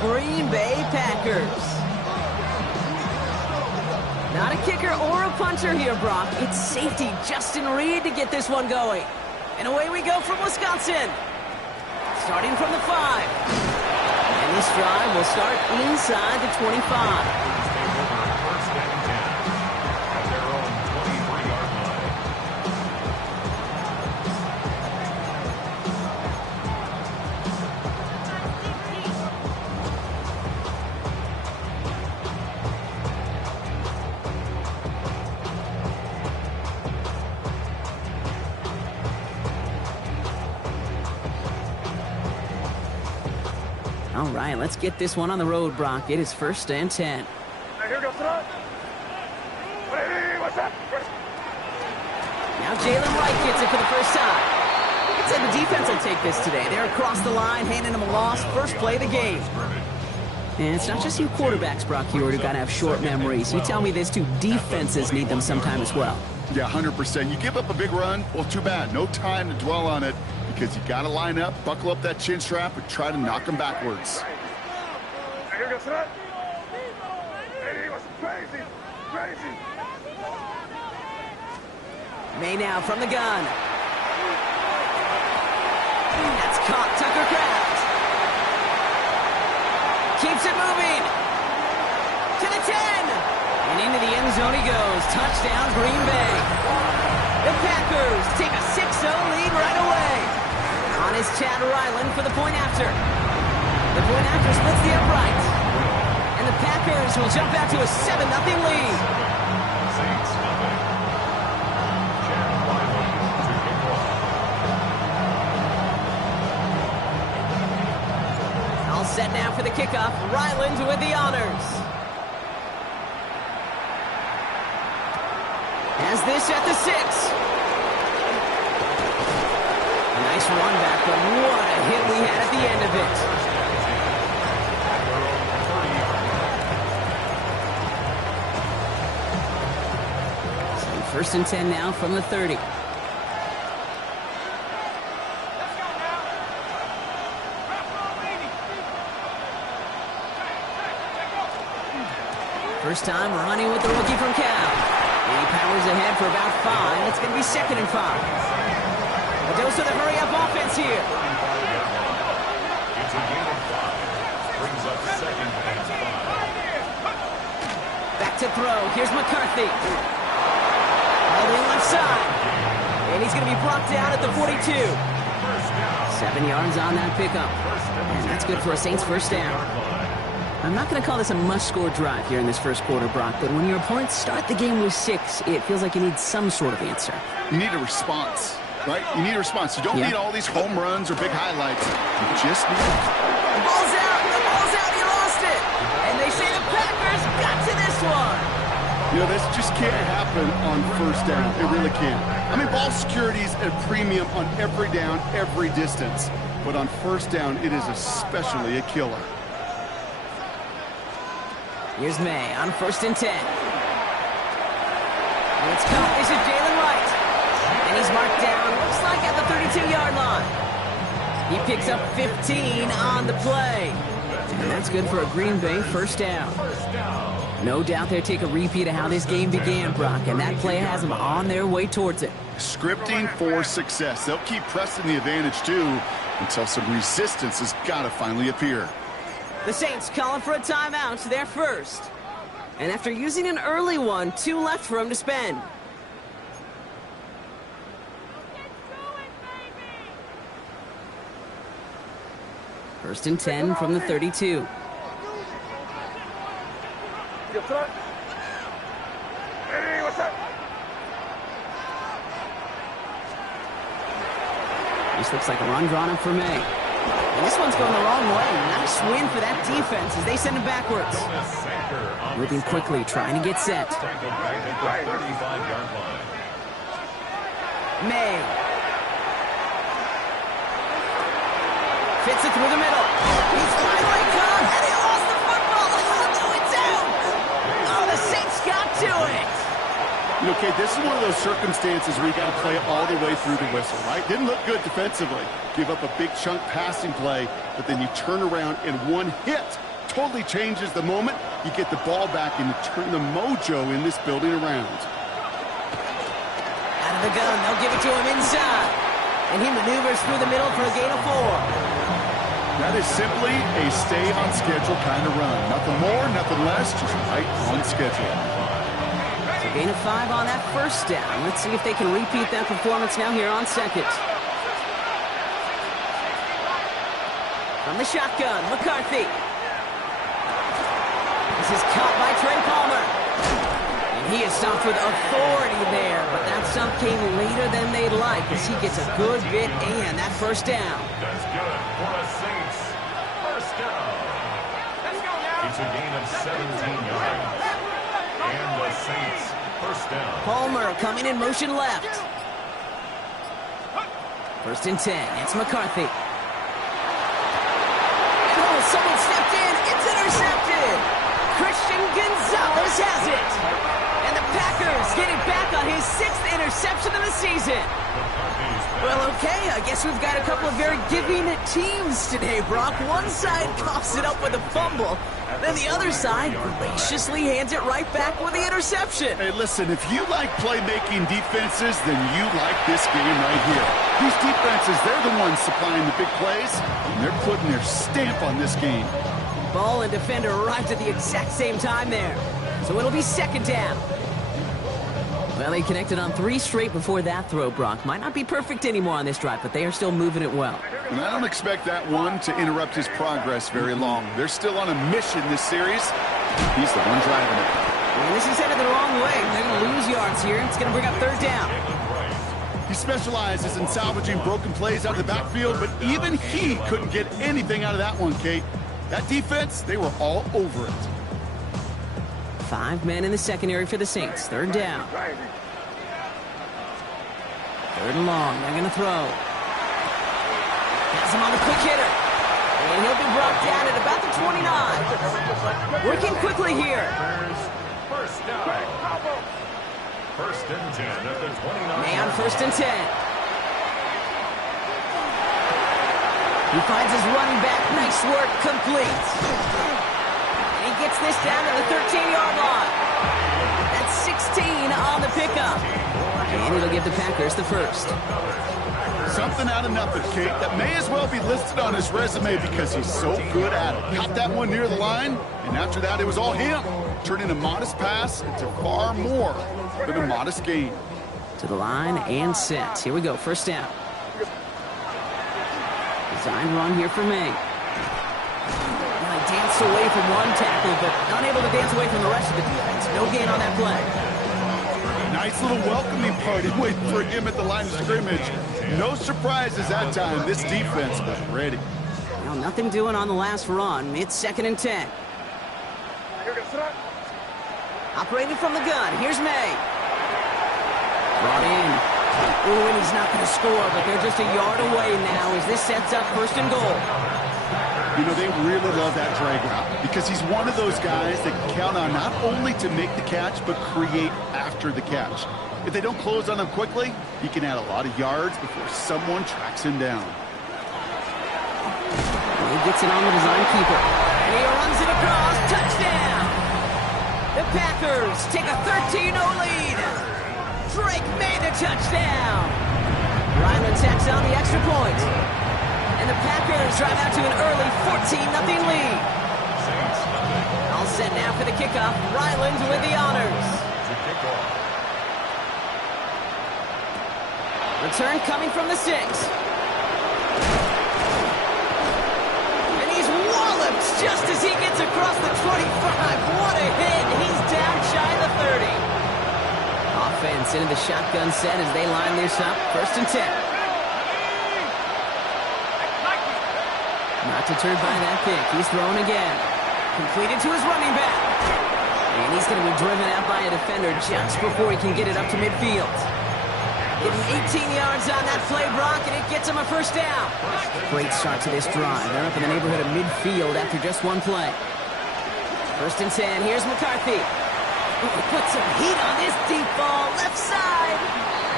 Green Bay Packers. Not a kicker or a puncher here, Brock. It's safety Justin Reed to get this one going. And away we go from Wisconsin. Starting from the 5. And this drive will start inside the 25. All right, let's get this one on the road, Brock. It is 1st and 10. Now Jalen Wright gets it for the first time. I'd say the defense will take this today. They're across the line, handing him a loss. First play of the game. And it's not just you quarterbacks, Brock, Hewitt, who got to have short memories. You tell me these two defenses need them sometime as well. Yeah, 100%. You give up a big run, well, too bad. No time to dwell on it because you got to line up, buckle up that chin strap, and try to knock them backwards. May now from the gun. That's caught. Tucker Kraft keeps it moving to the 10. And into the end zone he goes. Touchdown, Green Bay. The Packers take a 6-0 lead right away. On is Chad Ryland for the point after. The point after splits the upright. And the Packers will jump out to a 7-0 lead. All set now for the kickoff. Ryland with the honors. Has this at the 6. A nice run back, but what a hit we had at the end of it. So 1st and 10 now from the 30. First time running with the rookie from Cal. And he powers ahead for about 5. It's going to be 2nd and 5. A dose of the hurry-up offense here. Back to throw. Here's McCarthy. Holding left side. And he's going to be brought down at the 42. 7 yards on that pickup. And that's good for a Saints first down. I'm not going to call this a must-score drive here in this first quarter, Brock, but when your opponents start the game with 6, it feels like you need some sort of answer. You need a response, right? You need a response. You don't need all these home runs or big highlights. You just need The ball's out! The ball's out! He lost it! And they say the Packers got to this one! You know, this just can't happen on first down. It really can't. I mean, ball security is a premium on every down, every distance. But on first down, it is especially a killer. Here's May on 1st and 10. And it's caught. This is Jalen Wright. And he's marked down, looks like at the 32-yard line. He picks up 15 on the play. And that's good for a Green Bay first down. No doubt they'll take a repeat of how this game began, Brock, and that play has them on their way towards it. Scripting for success. They'll keep pressing the advantage, too, until some resistance has got to finally appear. The Saints calling for a timeout. They're first. And after using an early one, 2 left for him to spend. First and 10 from the 32. This looks like a run drawn up for May. And this one's going the wrong way. Nice win for that defense as they send him backwards. Moving quickly, trying to get set. May. Fits it through the middle. He's finally gone, and he lost the football. Oh, no, it's out. Oh, the Saints got to it. Okay, this is one of those circumstances where you got to play it all the way through the whistle, right? Didn't look good defensively. Give up a big chunk passing play, but then you turn around and one hit totally changes the moment you get the ball back and you turn the mojo in this building around. Out of the gun, they'll give it to him inside. And he maneuvers through the middle for a gain of 4. That is simply a stay-on-schedule kind of run. Nothing more, nothing less, just right on schedule. So gain of 5 on that first down. Let's see if they can repeat that performance now here on second. From the shotgun, McCarthy. This is caught by Trey Palmer. And he is stopped with authority there, but that stop came later than they'd like as he gets a good bit and that first down. That's good for the Saints. First down. Let's go now. It's a gain of 17 yards. And the Saints, first down. Palmer coming in motion left. First and 10. It's McCarthy. Oh, someone stepped in. It's intercepted. Christian Gonzalez has it. And the Packers get it back on his 6th interception of the season. Well, okay, I guess we've got a couple of very giving teams today, Brock. One side coughs it up with a fumble, then the other side graciously hands it right back with the interception. Hey, listen, if you like playmaking defenses, then you like this game right here. These defenses, they're the ones supplying the big plays, and they're putting their stamp on this game. Ball and defender arrived at the exact same time there, so it'll be second down. Well, they connected on 3 straight before that throw, Brock. Might not be perfect anymore on this drive, but they are still moving it well. And I don't expect that one to interrupt his progress very long. They're still on a mission this series. He's the one driving it. And this is headed the wrong way. They're going to lose yards here. It's going to bring up third down. He specializes in salvaging broken plays out of the backfield, but even he couldn't get anything out of that one, Kate. That defense, they were all over it. 5 men in the secondary for the Saints. Third down. Third and long. They're going to throw. Has him on the quick hitter. And he'll be brought down at about the 29. Working quickly here. First down. First and 10 at the 29. May on first and 10. He finds his running back. Nice work. Complete. And he gets this down to the 13-yard line. That's 16 on the pickup. And it'll give the Packers the first. Something out of nothing, Kate, that may as well be listed on his resume because he's so good at it. Caught that one near the line, and after that, it was all him. Turning a modest pass into far more than a modest gain. To the line and set. Here we go. First down. Design run here for May. Well, he danced away from one tackle, but unable to dance away from the rest of the defense. No gain on that play. Nice little welcoming party waiting for him at the line of scrimmage. No surprises that time. This defense was ready. Now, nothing doing on the last run. It's second and 10. Operating from the gun. Here's May. Brought in. Ooh, and he's not going to score, but they're just a yard away now as this sets up first and goal. You know, they really love that drag route because he's one of those guys that can count on not only to make the catch, but create after the catch. If they don't close on him quickly, he can add a lot of yards before someone tracks him down. He gets it on the design keeper. And he runs it across. Touchdown! The Packers take a 13-0 lead. Drake made the touchdown. Ryland tacks on the extra point. And the Packers drive out to an early 14-0 lead. All set now for the kickoff. Ryland with the honors. Return coming from the 6. And he's walloped just as he gets across the 25. What a hit. He's down shy of the 30. Offense into the shotgun set as they line this up. First and 10. Not deterred by that pick. He's thrown again. Completed to his running back. And he's going to be driven out by a defender just before he can get it up to midfield. Getting 18 yards on that play, Brock, and it gets him a first down. Great start to this drive. They're up in the neighborhood of midfield after just one play. First and 10. Here's McCarthy. Oh, put some heat on this deep ball, left side.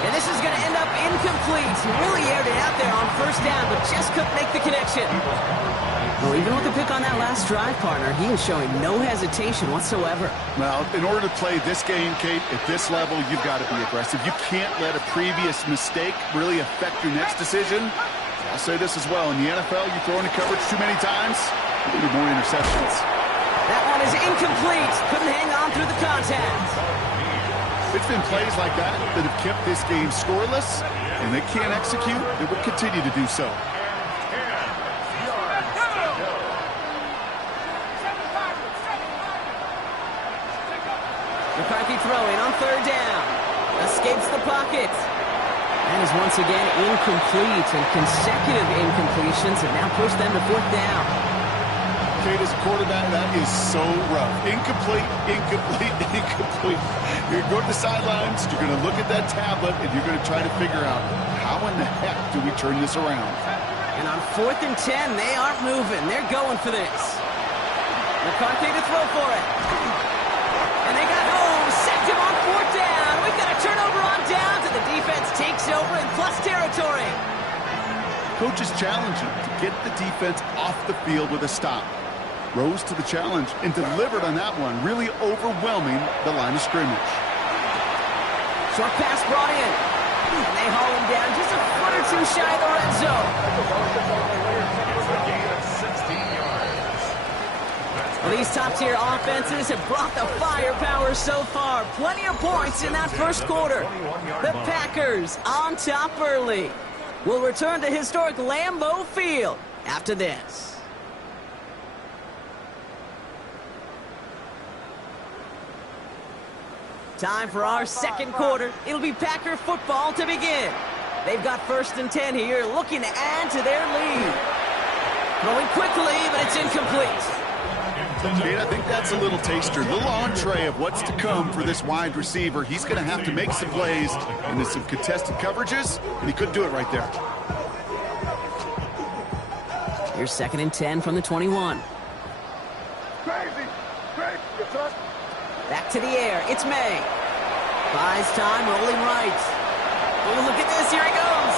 And this is going to end up incomplete. He really aired it out there on first down, but just couldn't make the connection. Well, even with the pick on that last drive, partner, he is showing no hesitation whatsoever. Well, in order to play this game, Kate, at this level, you've got to be aggressive. You can't let a previous mistake really affect your next decision. I'll say this as well. In the NFL, you throw into coverage too many times, you need more interceptions. That one is incomplete. Couldn't hang on through the contact. It's been plays like that that have kept this game scoreless, and they can't execute. They will continue to do so. McCarthy throwing on third down. Escapes the pocket. And is once again incomplete, and consecutive incompletions have now pushed them to fourth down. Kate, as a quarterback, that is so rough. Incomplete, incomplete, incomplete. You're going to go to the sidelines, you're going to look at that tablet, and you're going to try to figure out, how in the heck do we turn this around? And on 4th and 10, they aren't moving. They're going for this. McCarthy to throw for it. And they got home, sacked him on 4th down. We've got a turnover on downs, and the defense takes over in plus territory. Coach is challenging to get the defense off the field with a stop. Rose to the challenge and delivered on that one, really overwhelming the line of scrimmage. Short pass brought in. And they haul him down just a foot or two shy of the red zone. Well, these top-tier offenses have brought the firepower so far. Plenty of points in that first quarter. The Packers on top early. We'll return to historic Lambeau Field after this. Time for our second quarter. It'll be Packer football to begin. They've got 1st and 10 here, looking to add to their lead. Throwing quickly, but it's incomplete. Kate, I think that's a little taster, a little entree of what's to come for this wide receiver. He's going to have to make some plays into some contested coverages, and he couldn't do it right there. Here's 2nd and 10 from the 21. Back to the air. It's May. Buys time, rolling right. Oh, look at this. Here he goes.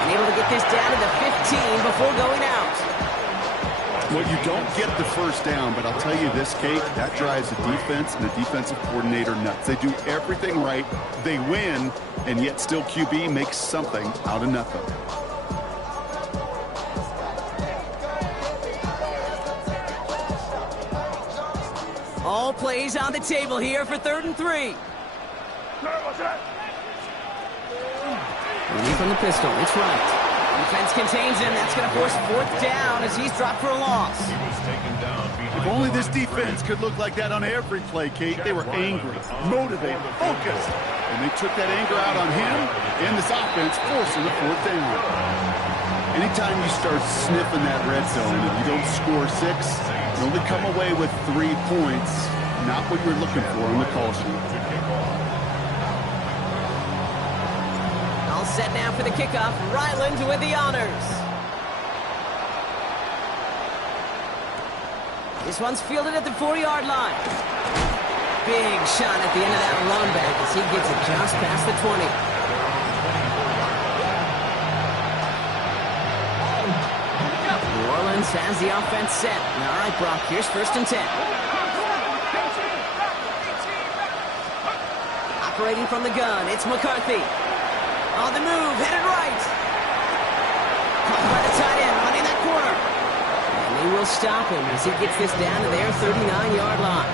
And able to get this down to the 15 before going out. Well, you don't get the first down, but I'll tell you this, Kate, that drives the defense and the defensive coordinator nuts. They do everything right. They win, and yet still QB makes something out of nothing. All plays on the table here for 3rd and 3. Running from the pistol, it's right. Defense contains him. That's going to force 4th down as he's dropped for a loss. If only this defense could look like that on every play, Kate. They were angry, motivated, focused, and they took that anger out on him and this offense, forcing the 4th down. Anytime you start sniffing that red zone and you don't score 6, you only come away with 3 points, not what you're looking for on the call sheet. All set now for the kickoff. Ryland with the honors. This one's fielded at the 40-yard line. Big shot at the end of that run back as he gets it just past the 20. New Orleans has the offense set. All right, Brock, here's 1st and 10. Operating from the gun, it's McCarthy. On the move, headed right. Caught by the tight end, running that corner. And they will stop him as he gets this down to their 39-yard line.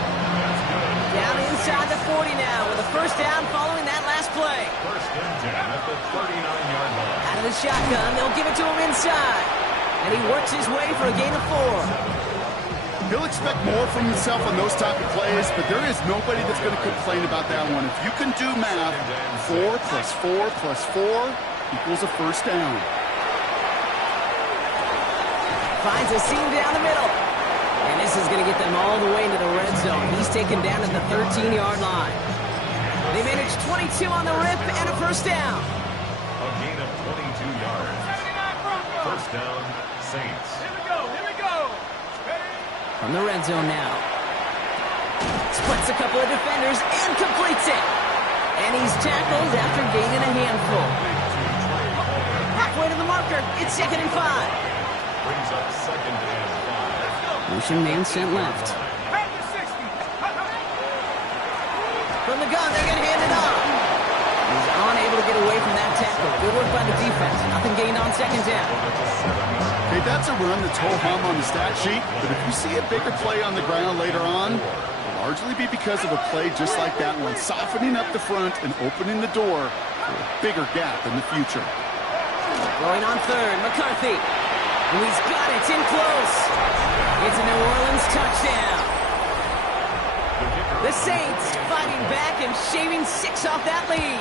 Down inside the 40 now with a 1st down following that last play. 1st and 10 at the 39-yard line. Out of the shotgun, they'll give it to him inside. And he works his way for a gain of 4. He'll expect more from himself on those type of plays, but there is nobody that's going to complain about that one. If you can do math, 4 plus 4 plus 4 equals a 1st down. Finds a seam down the middle. And this is going to get them all the way into the red zone. He's taken down at the 13-yard line. They managed 22 on the rip and a 1st down. A gain of 22 yards. 1st down, Saints. From the red zone now. Splits a couple of defenders and completes it. And he's tackled after gaining a handful. Halfway to the marker. It's 2nd and 5. Brings up 2nd and 5. Motion man sent left. From the gun, they're going to hand it off. He's unable to get away from that tackle. Good work by the defense. Nothing gained on 2nd down. Okay, that's a run that's ho-hum on the stat sheet, but if you see a bigger play on the ground later on, it'll largely be because of a play just like that one, softening up the front and opening the door for a bigger gap in the future. Going on 3rd, McCarthy. And he's got it in close. It's a New Orleans touchdown. The Saints fighting back and shaving 6 off that lead.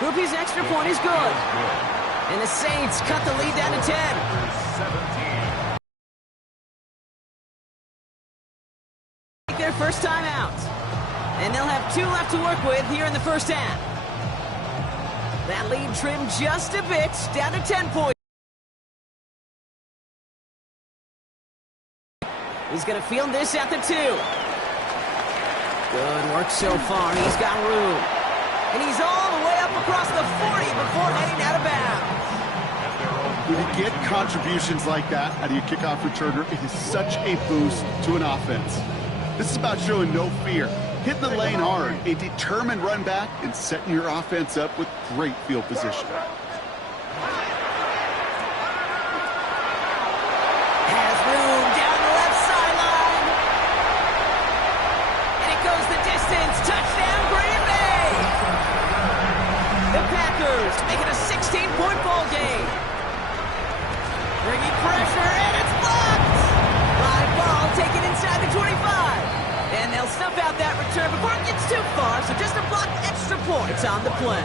Groupie's extra point is good. And the Saints cut the lead down to 10. 17. Take their first time out. And they'll have 2 left to work with here in the first half. That lead trimmed just a bit, down to 10 points. He's going to field this at the 2. Good work so far. He's got room. And he's all the way up across the 40 before heading out of bounds. When you get contributions like that out of your kickoff returner, it is such a boost to an offense. This is about showing no fear, hitting the lane hard, a determined run back, and setting your offense up with great field position. Has room down the left sideline. And it goes the distance. Touchdown, Green Bay. The Packers make it a 16-point ball game. Bringing pressure, and it's blocked. Live ball taken inside the 25. And they'll snuff out that return before it gets too far, so just a block extra points on the play.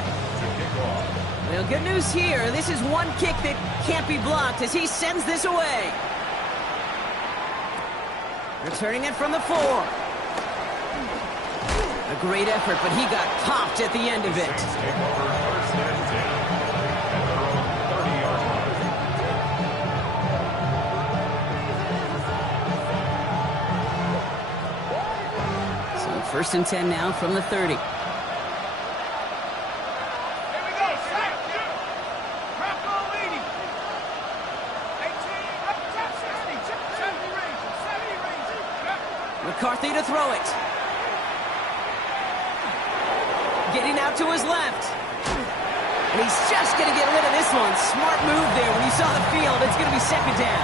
Well, good news here. This is one kick that can't be blocked as he sends this away. Returning it from the 4. A great effort, but he got popped at the end of it. So 1st and 10 now from the 30. McCarthy to throw it. Getting out to his left. And he's just going to get rid of this one. Smart move there. When you saw the field, it's going to be 2nd down.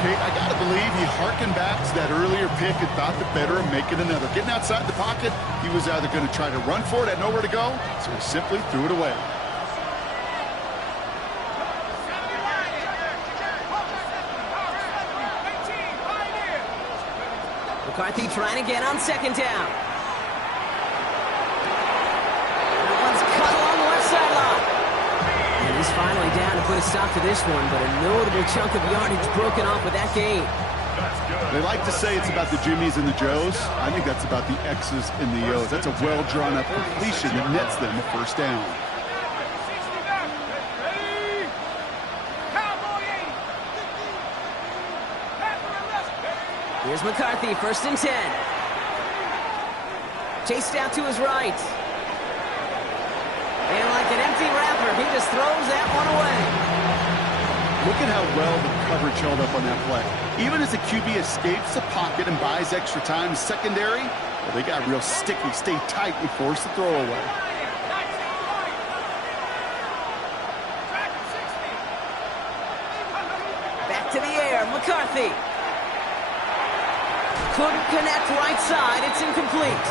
Okay, I got to believe he harkened back to that earlier pick and thought the better of making another. Getting outside the pocket, he was either going to try to run for it, had nowhere to go, so he simply threw it away. McCarthy trying again on 2nd down. That one's cut along the left sideline. And he's finally down to put a stop to this one, but a notable chunk of yardage broken off with that gain. They like to say it's about the Jimmies and the Joes. I think that's about the X's and the O's. That's a well-drawn-up completion that nets them a first down. Here's McCarthy, 1st and 10. Chased out to his right. And like an empty wrapper, he just throws that one away. Look at how well the coverage held up on that play. Even as the QB escapes the pocket and buys extra time secondary, well, they got real sticky, stay tight, and force the throw away. Back to the air, McCarthy. Couldn't connect right side. It's incomplete.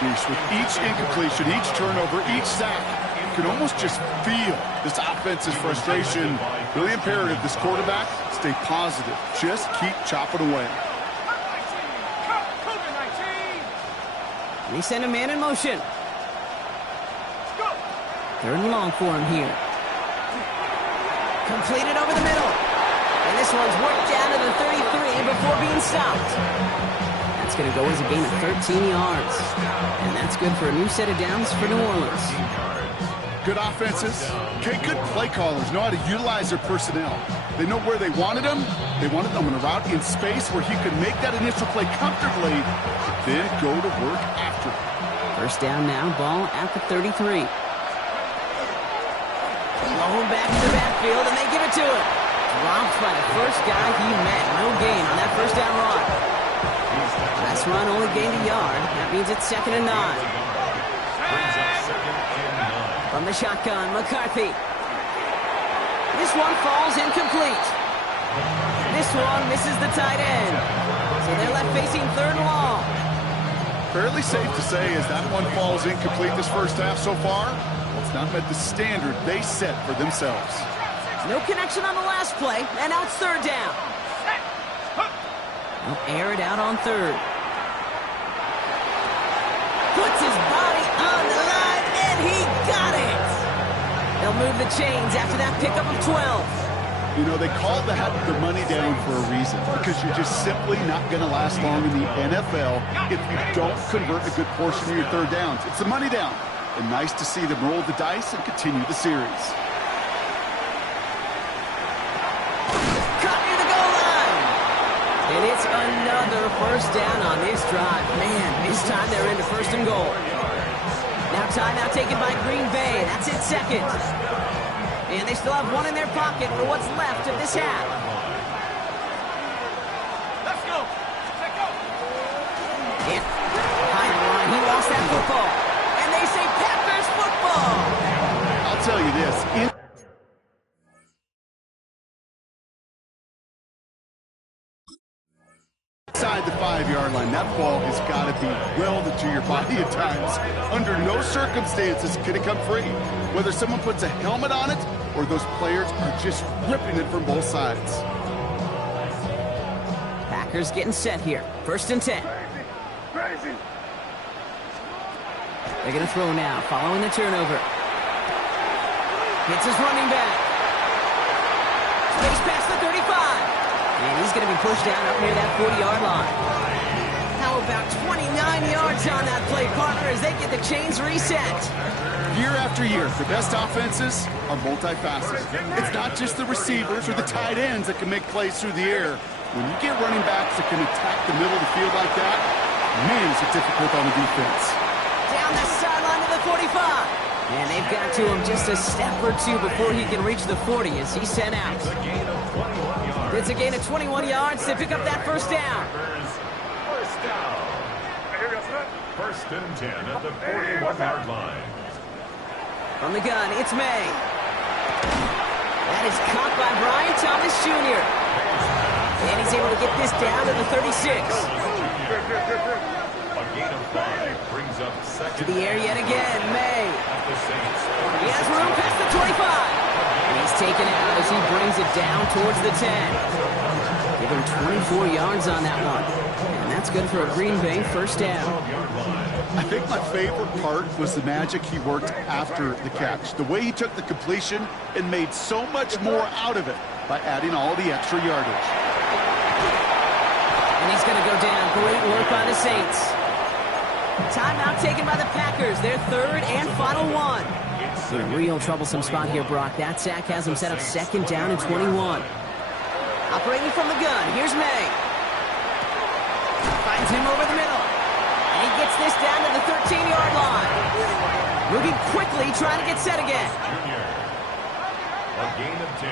Geez, with each incompletion, each turnover, each sack, you can almost just feel this offense's frustration. Really imperative, this quarterback, stay positive. Just keep chopping away. And he sent a man in motion. 3rd and long for him here. Completed over the middle. And this one's worked down to the 33 before being stopped. That's going to go as a gain of 13 yards. And that's good for a new set of downs for New Orleans. Good offenses, okay, good play callers know how to utilize their personnel. They know where they wanted him. They wanted him on a route in space where he could make that initial play comfortably, then go to work after. First down now, ball at the 33. Blown back to the backfield, and they give it to him. Dropped by the first guy he met. No gain on that first down run. Last run only gained a yard. That means it's 2nd and 9. From the shotgun, McCarthy. This one falls incomplete. This one misses the tight end. So they're left facing 3rd and long. Fairly safe to say as that one falls incomplete this first half so far, it's not met the standard they set for themselves. No connection on the last play, and now it's 3rd down. They'll air it out on 3rd. Puts his body on the line, and he got it! They'll move the chains after that pickup of 12. You know, they call that the money down for a reason, because you're just simply not going to last long in the NFL if you don't convert a good portion of your 3rd downs. It's the money down. And nice to see them roll the dice and continue the series. Caught near the goal line. And it's another first down on this drive. Man, this time they're into 1st and goal. Now timeout taken by Green Bay. That's it, 2nd. And they still have one in their pocket for what's left of this half. Let's go. Let's go. And behind the line, he lost that football. And they say Packers football. I'll tell you this. Inside the 5-yard line, that ball has got to be welded to your body at times. Under no circumstances can it come free. Whether someone puts a helmet on it or those players are just ripping it from both sides. Packers getting set here. 1st and 10. Crazy. They're going to throw now, following the turnover. Hits his running back. Space past the 35. And he's going to be pushed down up near that 40-yard line. How about 29 yards on that play, partner, as they get the chains reset? Year after year, the best offenses are multifaceted. It's not just the receivers or the tight ends that can make plays through the air. When you get running backs that can attack the middle of the field like that, man, is it difficult on the defense. Down the sideline to the 45. And they've got to him just a step or two before he can reach the 40 as he's sent out. It's a gain of 21 yards to pick up that first down. First down. 1st and 10 at the 41-yard line. From the gun, it's May. That is caught by Brian Thomas Jr. And he's able to get this down to the 36. A gain of 5 brings up 2nd. To the air yet again, May. At the Saints. He has room past the 25. And he's taken out as he brings it down towards the 10. Give him 24 yards on that one. And that's good for a Green Bay first down. I think my favorite part was the magic he worked after the catch. The way he took the completion and made so much more out of it by adding all the extra yardage. And he's going to go down. Great work by the Saints. Timeout taken by the Packers. Their 3rd and final one. In a real troublesome spot here, Brock. That sack has him set up 2nd down and 21. Operating from the gun, here's May. Finds him over the middle. And he gets this down to the 13-yard line. Moving quickly, trying to get set again. Junior. A gain of 10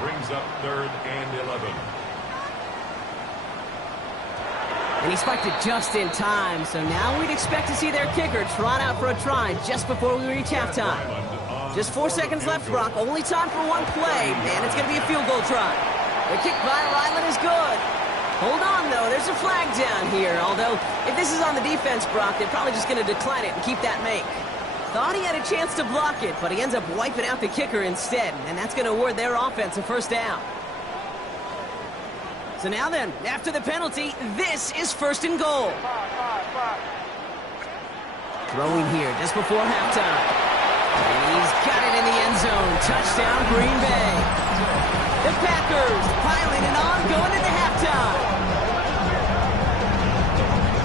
brings up 3rd and 11. And he spiked it just in time, so now we'd expect to see their kicker trot out for a try just before we reach halftime. Just 4 seconds left, Brock. Only time for one play, and it's going to be a field goal try. The kick by Ryland is good. Hold on, though. There's a flag down here, although if this is on the defense, Brock, they're probably just going to decline it and keep that make. Thought he had a chance to block it, but he ends up wiping out the kicker instead, and that's going to award their offense a first down. So now then, after the penalty, this is 1st and goal. Throwing here just before halftime. And he's got it in the end zone. Touchdown, Green Bay. The Packers piling it on, going into halftime.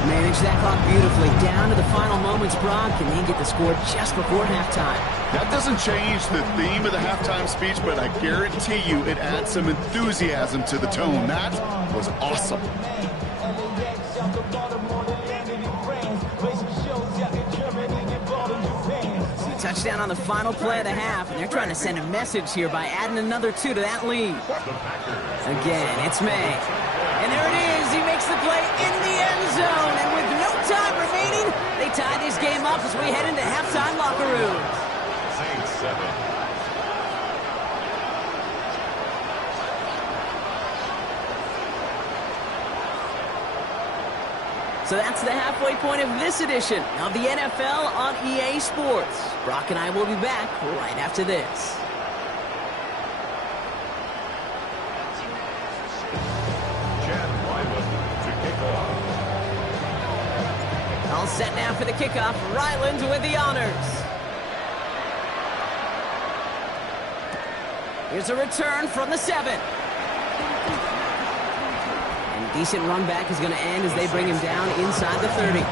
Managed managed that clock beautifully. Down to the final moments, Brock, and they get the score just before halftime. That doesn't change the theme of the halftime speech, but I guarantee you it adds some enthusiasm to the tone. That was awesome. Touchdown on the final play of the half, and they're trying to send a message here by adding another 2 to that lead. Again, it's May. And there it is. He makes the play in the end zone. And with no time remaining, they tie this game up as we head into halftime locker room. Saints 7. So that's the halfway point of this edition of the NFL on EA Sports. Brock and I will be back right after this. All set now for the kickoff. Ryland with the honors. Here's a return from the 7. And decent run back is going to end as they bring him down inside the 30.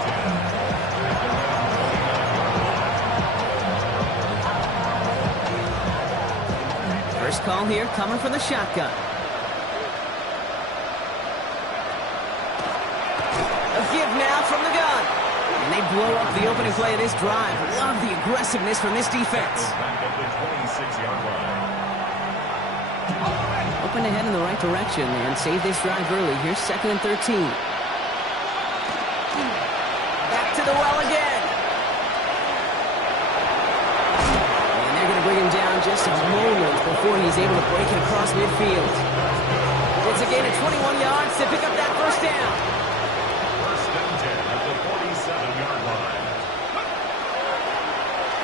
First call here coming from the shotgun. A give now from the gun. And they blow up the opening play of this drive. Love the aggressiveness from this defense. Back at the 26-yard line. Open ahead in the right direction and save this drive early. Here's 2nd and 13. Back to the well again. And they're going to bring him down just a moment before he's able to break it across midfield. It's a gain of 21 yards to pick up that first down. First and 10 at the 47-yard line.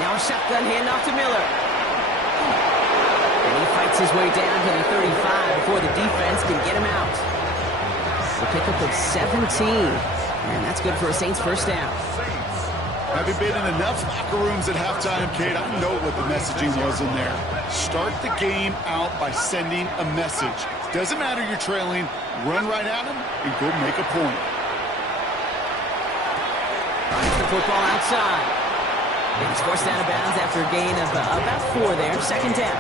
Now a shotgun handoff to Miller. And he fights his way down to the 35 before the defense can get him out. A pickup of 17. And that's good for a Saints first down. Having been in enough locker rooms at halftime, Kate, I know what the messaging was in there. Start the game out by sending a message. Doesn't matter you're trailing, run right at them and go make a point. Runs the football outside. He's forced out of bounds after a gain of about 4 there. Second down.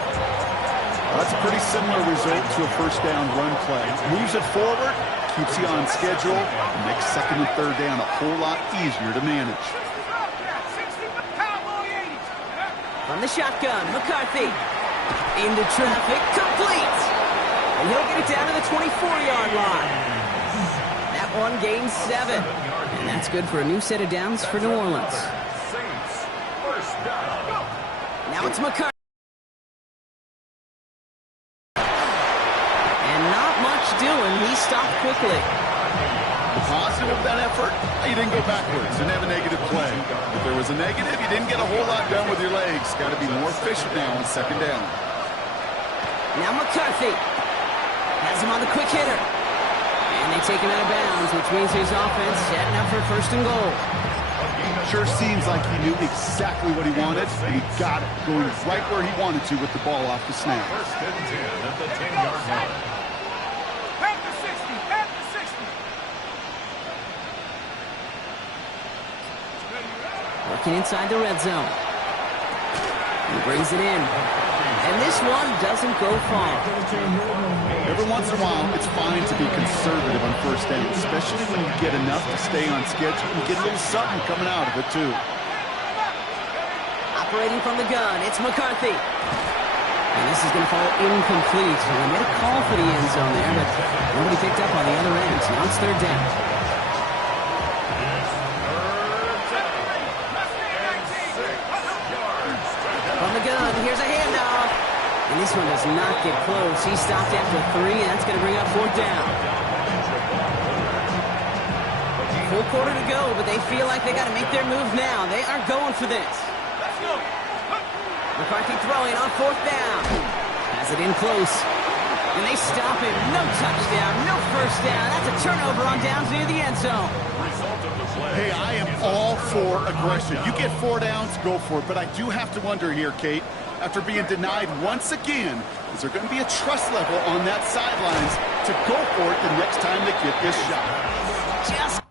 That's a pretty similar result to a first down run play. Moves it forward, keeps you on schedule, and makes 2nd and 3rd down a whole lot easier to manage. From the shotgun, McCarthy. Into traffic, complete. And he'll get it down to the 24-yard line. That one gains 7. And that's good for a new set of downs for New Orleans. Saints first down. Now it's McCarthy. And not much doing. He stopped quickly. The positive of that effort, you didn't go backwards. Didn't have a negative play. If there was a negative, you didn't get a whole lot done with your legs. Got to be more efficient now on 2nd down. Now McCarthy has him on the quick hitter. And they take him out of bounds, which means his offense setting up for 1st and goal. Sure seems like he knew exactly what he wanted, and he got it, going right where he wanted to with the ball off the snap. First and 10 at the 10-yard line. Back to 60, back to 60. Working inside the red zone. He brings it in. And this one doesn't go far. Every once in a while, it's fine to be conservative on first down, especially when you get enough to stay on schedule and get a little something coming out of it, too. Operating from the gun, it's McCarthy. And this is going to fall incomplete. They made a call for the end zone there, but nobody picked up on the other end. So now it's 3rd down. From the gun, here's a handoff. And this one does not get close. He stopped after 3, and that's going to bring up 4th down. Full quarter to go, but they feel like they got to make their move now. They are going for this. McCarthy throwing on 4th down. Has it in close. And they stop him. No touchdown, no first down. That's a turnover on downs near the end zone. Hey, I am all for aggression. You get 4 downs, go for it. But I do have to wonder here, Kate, after being denied once again, is there going to be a trust level on that sidelines to go for it the next time they get this shot? Just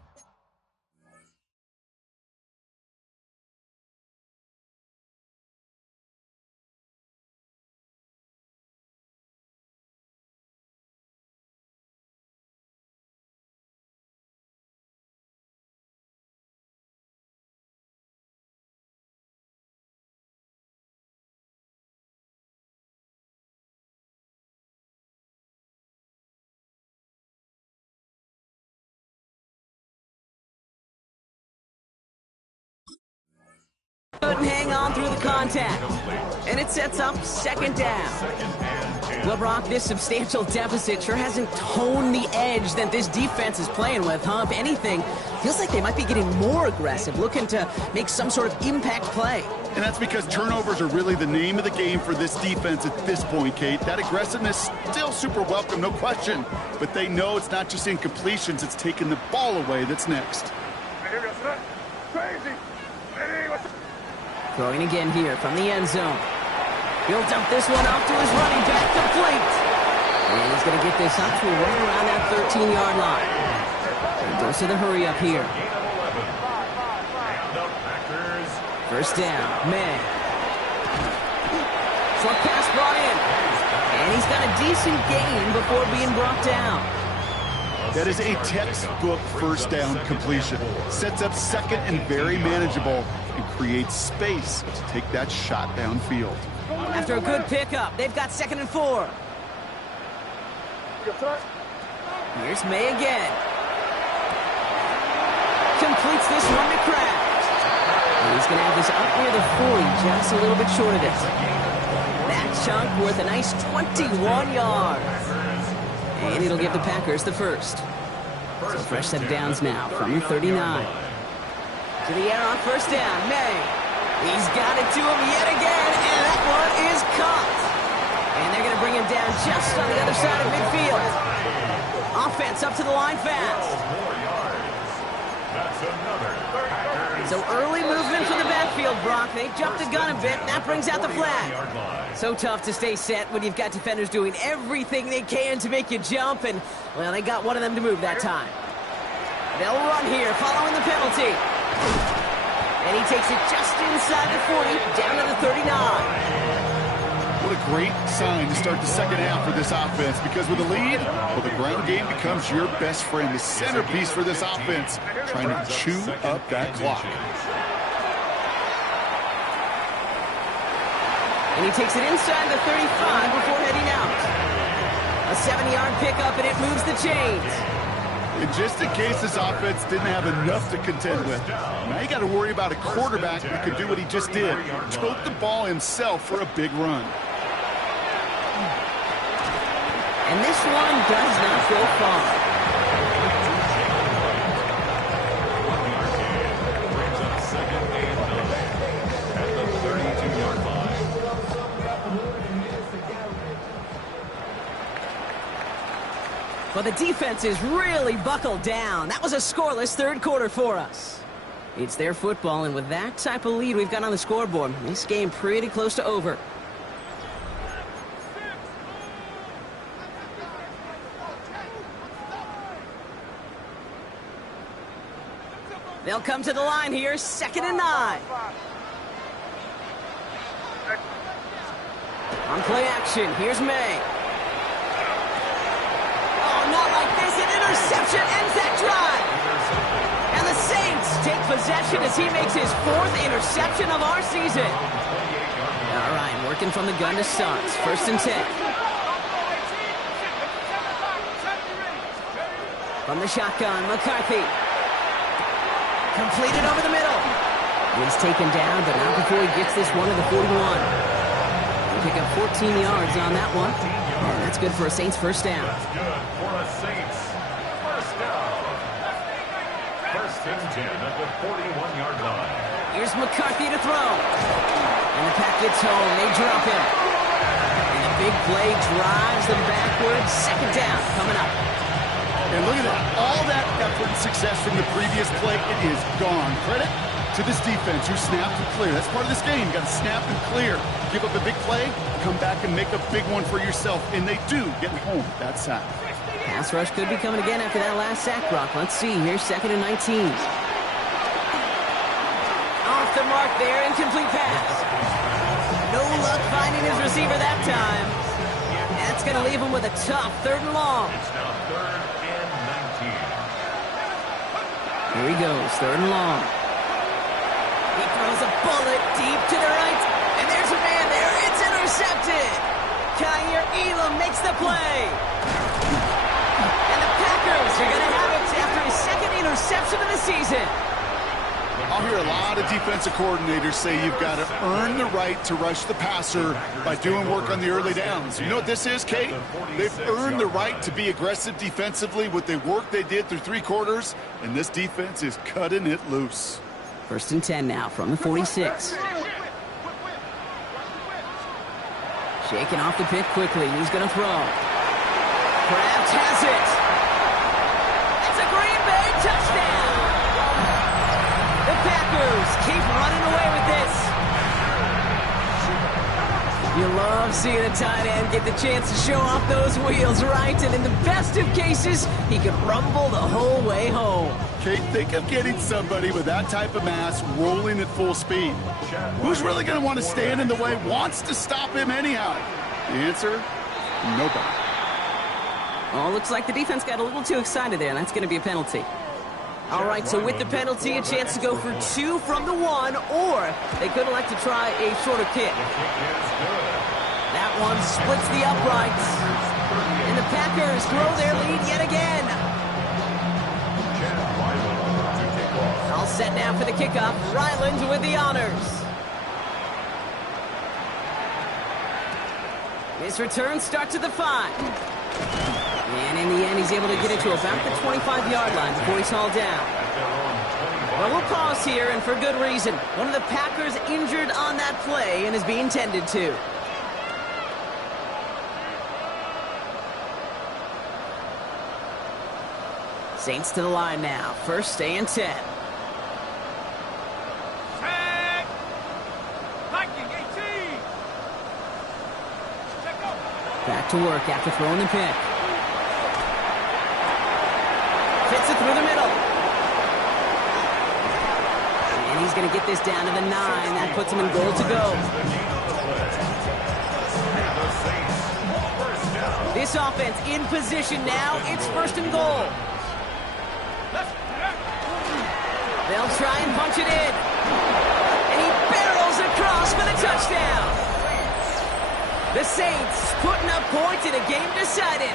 Couldn't hang on through the contact. And it sets up second down. Well, Brock, this substantial deficit sure hasn't toned the edge that this defense is playing with, huh? If anything, feels like they might be getting more aggressive, looking to make some sort of impact play. And that's because turnovers are really the name of the game for this defense at this point, Kate. That aggressiveness still super welcome, no question. But they know it's not just incompletions, it's taking the ball away that's next. Throwing again here from the end zone. He'll dump this one off to his running back, complete. And he's going to get this up to right around that 13-yard line. He goes to the hurry up here. First down, May. Short pass brought in. And he's got a decent gain before being brought down. That is a textbook first down completion. Sets up second and very manageable and creates space to take that shot downfield. After a good pickup, they've got 2nd and 4. Here's May again. Completes this one to Kraft. And he's going to have this up near the 40, just a little bit short of it. That chunk worth a nice 21 yards. And it'll give the Packers the first. So fresh set of downs now from the 39. To the air on first down, May. He's got it to him yet again, and that one is caught. And they're going to bring him down just on the other side of midfield. Offense up to the line fast. So early movement from the backfield, Brock. They jumped the gun a bit, and that brings out the flag. So tough to stay set when you've got defenders doing everything they can to make you jump, and, well, they got one of them to move that time. They'll run here following the penalty. And he takes it just inside the 40, down to the 39. What a great sign to start the second half for this offense, because with a lead, well, the ground game becomes your best friend, the centerpiece for this offense, trying to chew up that clock. And he takes it inside the 35 before heading out. A 7-yard pickup, and it moves the chains. And just in case this offense didn't have enough to contend with, now you got to worry about a quarterback that could do what he just did, tote the ball himself for a big run. And this one does not go far. Well, the defense is really buckled down. That was a scoreless third quarter for us. It's their football, and with that type of lead we've got on the scoreboard, this game pretty close to over. They'll come to the line here, 2nd and 9. On play action, here's May. Not like this, an interception ends that drive. And the Saints take possession as he makes his 4th interception of our season. All right, working from the gun to start. 1st and 10. From the shotgun, McCarthy. Completed over the middle. He's taken down, but not before he gets this one to the 41. He'll pick up 14 yards on that one. And that's good for a Saints first down. Saints first down. 1st and 10 at the 41-yard line. Here's McCarthy to throw. And the pack gets home. They drop him. And the big play drives them backwards. 2nd down coming up. And look at that. All that effort and success from the previous play, it is gone. Credit to this defense who snapped and clear. That's part of this game. You got to snap and clear. Give up a big play, come back and make a big one for yourself. And they do get home that sack. Pass rush could be coming again after that last sack, Brock. Let's see. Here's 2nd and 19. Off the mark there, incomplete pass. No luck finding his receiver that time. That's going to leave him with a tough 3rd and long. It's now 3rd and 19. Here he goes, 3rd and long. He throws a bullet deep to the right, and there's a man there. It's intercepted. Kyer Elam makes the play. And the Packers are going to have it after his 2nd interception of the season. I'll hear a lot lot of defensive coordinators say you've got to earn the right to rush the passer by doing work on the early downs. You know what this is, Kate? They've earned the right to be aggressive defensively with the work they did through 3 quarters, and this defense is cutting it loose. 1st and 10 now from the 46. Shaking off the pick quickly. He's going to throw. Krabs has it. It's a Green Bay touchdown. The Packers keep running away with this. You love seeing a tight end get the chance to show off those wheels, right? And in the best of cases, he could rumble the whole way home. Kate, think of getting somebody with that type of mass rolling at full speed. Who's really going to want to stand in the way, wants to stop him anyhow? The answer, nobody. Oh, looks like the defense got a little too excited there, and that's going to be a penalty. All right, so with the penalty, a chance to go for 2 from the 1, or they could elect to try a shorter kick. That one splits the uprights, and the Packers grow their lead yet again. All set now for the kickoff. Ryland with the honors. His return starts at the 5. And in the end, he's able to get it to about the 25-yard line before he's hauled down. Well, we'll pause here, and for good reason. One of the Packers injured on that play and is being tended to. Saints to the line now. 1st and 10. Tag. Viking 18. Check out. Back to work after throwing the pick. Fits it through the middle. And he's going to get this down to the 9. That puts him in goal to go. This offense in position now. It's 1st and goal. They'll try and punch it in. And he barrels across for the touchdown. The Saints putting up points in a game decided.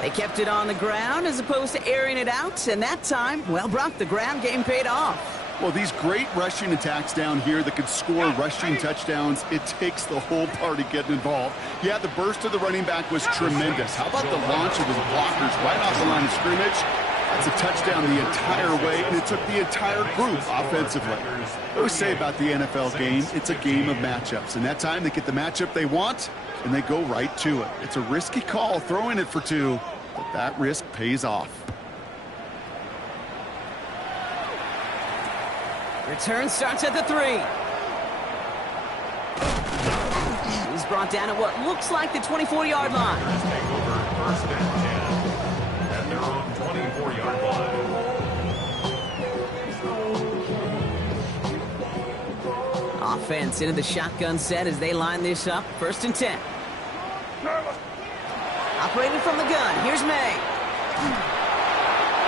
They kept it on the ground as opposed to airing it out, and that time, well, Brock, the ground game paid off. Well, these great rushing attacks down here that could score rushing touchdowns, it takes the whole party getting involved. Yeah, the burst of the running back was tremendous. How about the launch of his blockers right off the line of scrimmage? That's a touchdown the entire way, and it took the entire group offensively. I always say about the NFL game, it's a game of matchups, and that time they get the matchup they want, and they go right to it. It's a risky call throwing it for 2, but that risk pays off. Return starts at the 3. He's brought down at what looks like the 24-yard line. Take over 1st and 10 at their own 24-yard line. Offense into the shotgun set as they line this up. 1st and 10. Operating from the gun. Here's May.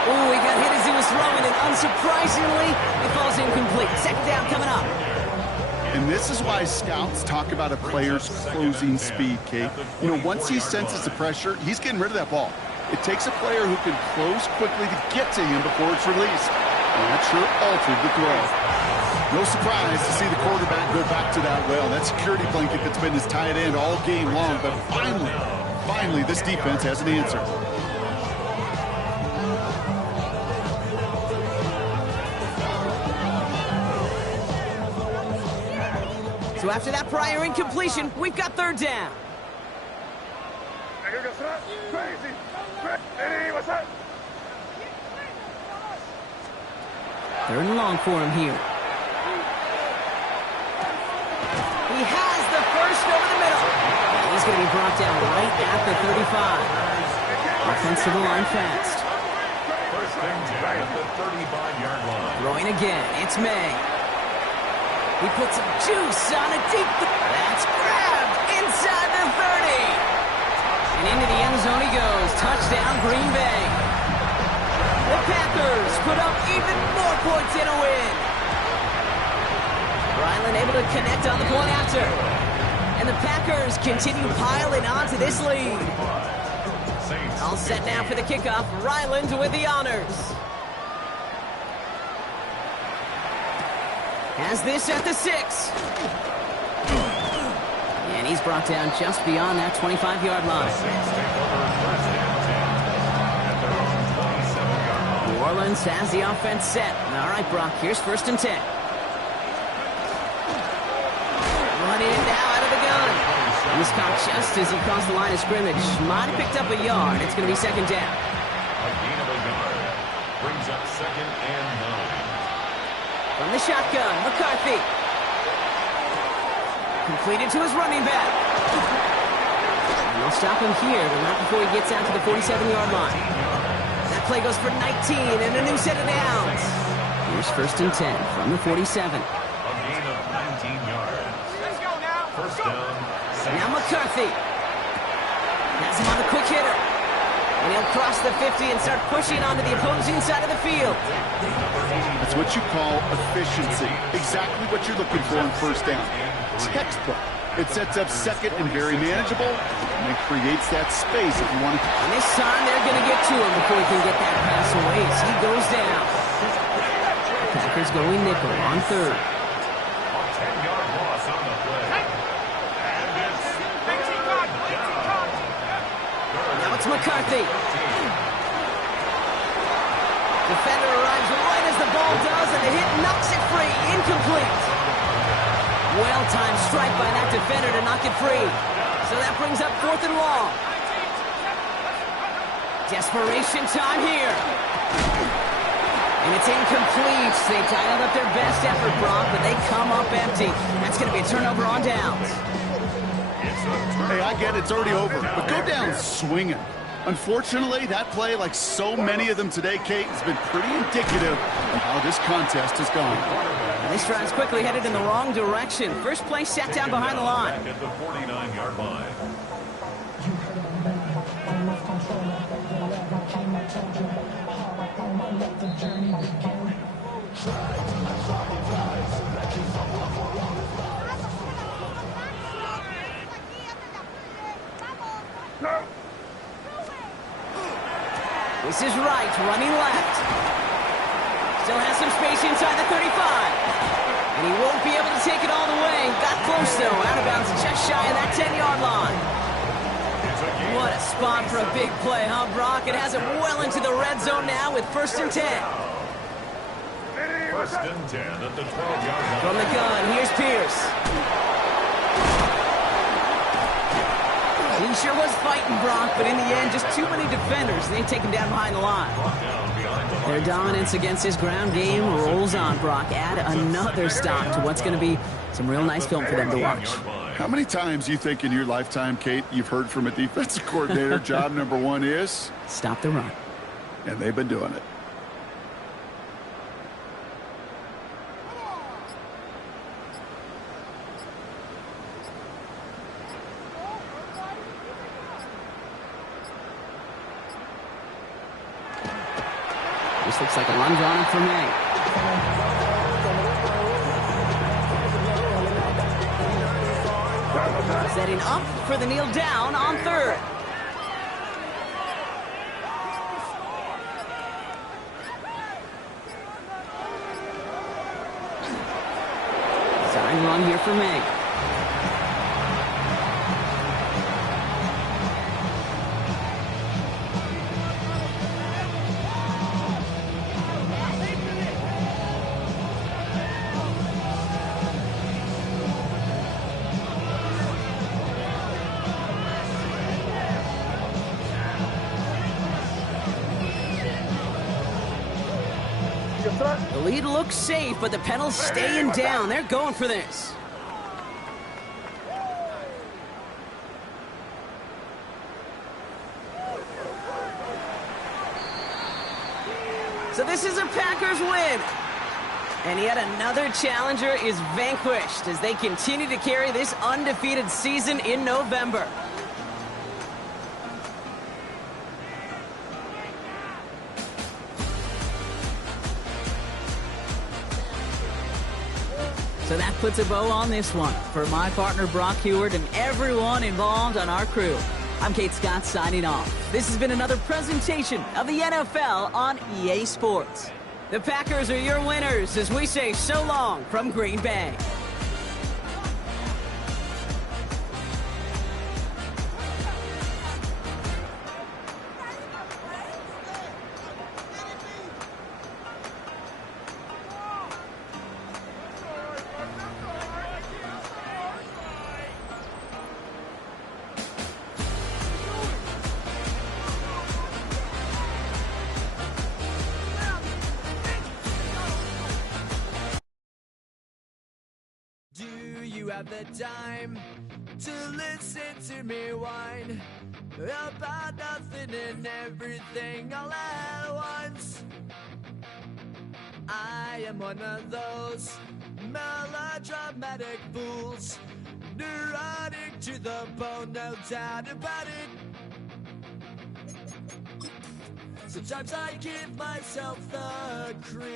Ooh, he got hit as he was throwing, and unsurprisingly, it falls incomplete. 2nd down coming up. And this is why scouts talk about a player's closing speed, Kate. You know, once he senses the pressure, he's getting rid of that ball. It takes a player who can close quickly to get to him before it's released. And that sure altered the throw. No surprise to see the quarterback go back to that well. That security blanket that's been his tight end all game long. But finally, this defense has an answer. So after that prior incompletion, we've got 3rd down. Third and long for him here. He has the first over the middle. He's going to be brought down right at the 35. Offense to the line fast. 1st and 10 at the 35-yard line. Throwing again, it's May. He puts some juice on a deep. That's grabbed inside the 30. And into the end zone he goes. Touchdown, Green Bay. The Packers put up even more points in a win. Ryland able to connect on the point after. And the Packers continue piling on to this lead. All set now for the kickoff. Ryland with the honors. Has this at the 6. And he's brought down just beyond that 25-yard line. New Orleans has the offense set. All right, Brock, here's 1st and 10. Running it now out of the gun. He's caught just as he crossed the line of scrimmage. Might have picked up a yard. It's going to be 2nd down. A gain of a yard. Brings up 2nd and 9. From the shotgun, McCarthy. Completed to his running back. And they'll stop him here, but not before he gets out to the 47-yard line. That play goes for 19 and a new set of downs. Here's 1st and 10 from the 47. A gain of 19 yards. Let's go now. First down. Now McCarthy. Has him on the quick hitter. And he'll cross the 50 and start pushing onto the opposing side of the field. That's what you call efficiency. Exactly what you're looking for in 1st down. Textbook. It sets up 2nd and very manageable, and it creates that space if you want to. And this time they're going to get to him before he can get that pass away as he goes down. Packers going nickel on 3rd. A 10-yard loss on the play. And it's Now it's McCarthy. Defender arrives right as the ball does, and the hit knocks it free. Incomplete. Well-timed strike by that defender to knock it free. So that brings up 4th and long. Desperation time here. And it's incomplete. They dialed up their best effort, Brock, but they come up empty. That's going to be a turnover on downs. Hey, I get it. It's already over. But go down swinging. Unfortunately, that play, like so many of them today, Kate, has been pretty indicative of how this contest has gone. And this drive's quickly headed in the wrong direction. First play sat down behind the line. at the 49-yard line. This is right, running left. Still has some space inside the 35. And he won't be able to take it all the way. Got close, though. Out of bounds just shy of that 10-yard line. What a spot for a big play, huh, Brock? It has it well into the red zone now with 1st and 10. 1st and 10 at the 12-yard line. From the gun, here's Pierce. He sure was fighting, Brock, but in the end, just too many defenders. They take him down behind the line. Their dominance against his ground game rolls on, Brock. Add another stop to what's going to be some real nice film for them to watch. How many times do you think in your lifetime, Kate, you've heard from a defensive coordinator, job number 1 is? Stop the run. And they've been doing it. This looks like a run drawn for May. Setting up for the kneel down on 3rd. Design run here for May. The lead looks safe, but the Pedals staying down. They're going for this. So this is a Packers win. And yet another challenger is vanquished as they continue to carry this undefeated season in November. So that puts a bow on this one. For my partner Brock Heward and everyone involved on our crew, I'm Kate Scott signing off. This has been another presentation of the NFL on EA Sports. The Packers are your winners as we say so long from Green Bay. Do you have the time to listen to me whine about nothing and everything all at once? I am one of those melodramatic fools, neurotic to the bone, no doubt about it. Sometimes I give myself the creep.